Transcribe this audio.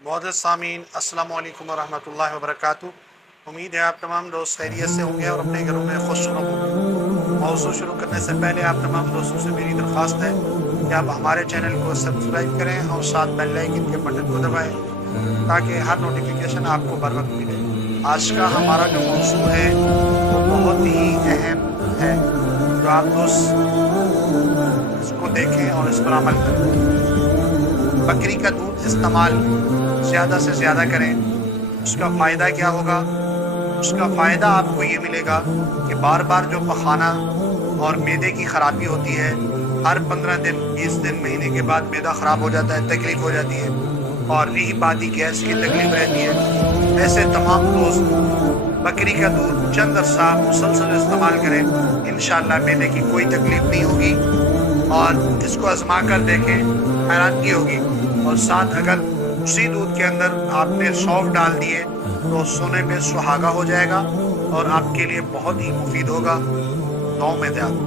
मुअज़्ज़िज़ सामीन, अस्सलामु अलैकुम वरहमतुल्लाहि वबरकातुहू। उम्मीद है आप तमाम दोस्त खैरियत से होंगे और अपने घरों में खुशनुमा होंगे। मौज़ू शुरू करने से पहले आप तमाम दोस्तों से मेरी दरख्वास्त है कि आप हमारे चैनल को सब्सक्राइब करें और साथ बेल आइकन के बटन को दबाएं ताकि हर नोटिफिकेशन आपको बर वक्त मिले। आज का हमारा जो मौज़ू है वो बहुत ही अहम है, जो आप दोस्त इसको देखें और इस पर अमल करें। बकरी का दूध इस्तेमाल ज़्यादा से ज़्यादा करें। उसका फ़ायदा क्या होगा? उसका फ़ायदा आपको ये मिलेगा कि बार बार जो पखाना और मैदे की ख़राबी होती है, हर 15 दिन 20 दिन महीने के बाद मैदा ख़राब हो जाता है, तकलीफ़ हो जाती है और रही बात ही गैस की तकलीफ़ रहती है। ऐसे तमाम दोस्त बकरी का दूध चंद अरसा मुसलसल इस्तेमाल करें, इंशाअल्लाह मैदे की कोई तकलीफ़ नहीं होगी और इसको आज़मा कर देखें, हैरानगी होगी। और साथ अगर उसी दूध के अंदर आपने सौंफ डाल दिए तो सोने पे सुहागा हो जाएगा और आपके लिए बहुत ही मुफीद होगा। दुआ में याद।